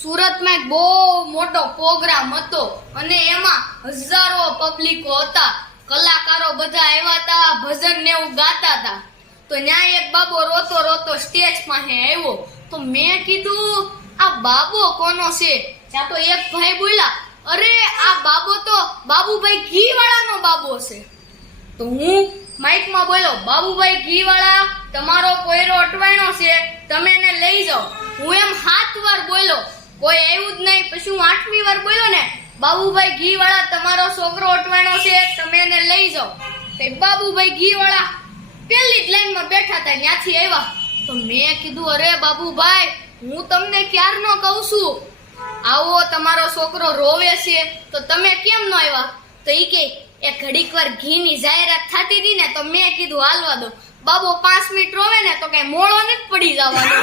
સુરતમાં એક બહુ મોટો પ્રોગ્રામ હતો અને એમાં હજારો પબ્લિકો હતા, કલાકારો બધા આવ્યા હતા, ભજન ને એવું ગાતા હતા. તો ન્યા એક બાબો રોતો રોતો સ્ટેજ પાસે આવ્યો. તો મેં કીધું આ બાબો કોનો છે? ત્યાં તો એક ભાઈ બોલ્યા, અરે આ બાબો તો બાબુભાઈ ઘીવાળાનો બાબો છે. તો હું માઇકમાં બોલ્યો, બાબુભાઈ ઘીવાળા તમારો કોયરો અટવાણો છે, તમે એને લઈ જાઓ. હું એમ 7 વાર બોલ્યો, કોઈ આવ્યું જ નહીં. પછી હું 8મી વાર બોલ્યો ને, બાબુભાઈ ઘીવાળા તમારો છોકરો અટવાણો છે, તમે એને લઈ જાઓ. તો બાબુભાઈ ઘીવાળા પેલી જ લાઈનમાં બેઠા હતા, ત્યાંથી આવ્યા. તો મેં કીધું, અરે બાબુભાઈ હું તમને ક્યારનો કહું છું આવો તમારો છોકરો રોવે છે, તો તમે કેમ ન આવ્યા? તો ઈ કે એ ઘડીક વાર ઘીની જાહેરાત થતી હતી ને, તો મેં કીધું હાલવા દો. બાબો 5 મિનિટ રોવે ને તો કઈ મોળો નથી પડી જવાનો.